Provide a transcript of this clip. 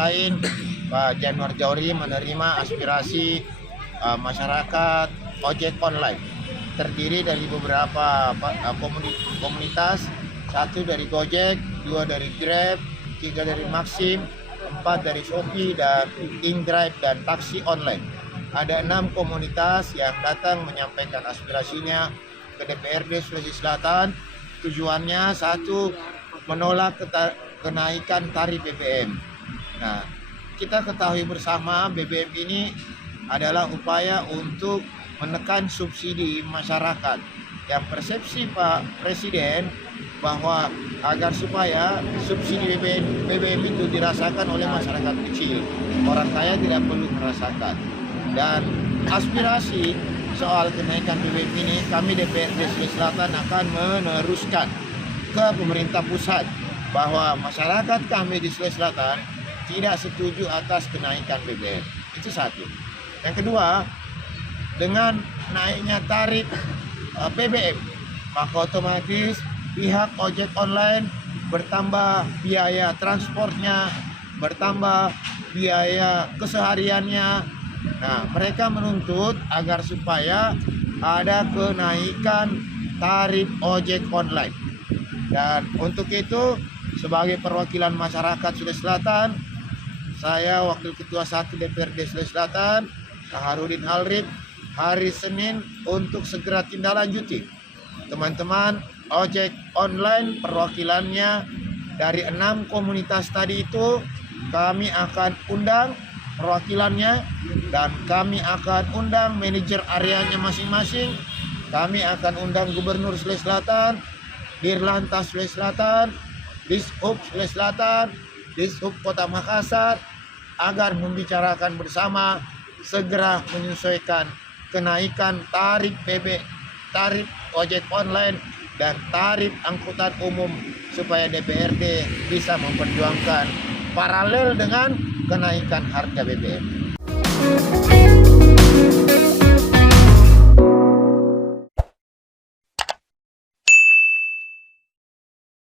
lain, Pak Januar Jauri menerima aspirasi masyarakat ojek online. Terdiri dari beberapa komunitas, satu dari Gojek, dua dari Grab, tiga dari Maxim, empat dari Shopee dan InDrive dan taksi online. Ada 6 komunitas yang datang menyampaikan aspirasinya ke DPRD Sulawesi Selatan. Tujuannya satu, menolak kenaikan tarif BBM. Nah, kita ketahui bersama BBM ini adalah upaya untuk menekan subsidi masyarakat. Yang persepsi Pak Presiden bahwa agar supaya subsidi BBM itu dirasakan oleh masyarakat kecil, orang kaya tidak perlu merasakan. Dan aspirasi soal kenaikan BBM ini kami DPRD Sulawesi Selatan akan meneruskan ke pemerintah pusat bahwa masyarakat kami di Sulawesi Selatan tidak setuju atas kenaikan BBM. Itu satu. Yang kedua, dengan naiknya tarif BBM, maka otomatis pihak ojek online bertambah biaya transportnya, bertambah biaya kesehariannya. Nah, mereka menuntut agar supaya ada kenaikan tarif ojek online. Dan untuk itu, sebagai perwakilan masyarakat Sulawesi Selatan, saya Wakil Ketua 1 DPRD Sulawesi Selatan, Kaharudin Alrif, hari Senin untuk segera tindaklanjuti. Teman-teman ojek online perwakilannya dari 6 komunitas tadi itu, kami akan undang perwakilannya dan kami akan undang manajer areanya masing-masing. Kami akan undang Gubernur Sulawesi Selatan, Dirlantas Sulawesi Selatan, Dishub Sulawesi Selatan, Dishub Kota Makassar agar membicarakan bersama segera menyesuaikan kenaikan tarif tarif ojek online dan tarif angkutan umum supaya DPRD bisa memperjuangkan paralel dengan kenaikan harga BBM.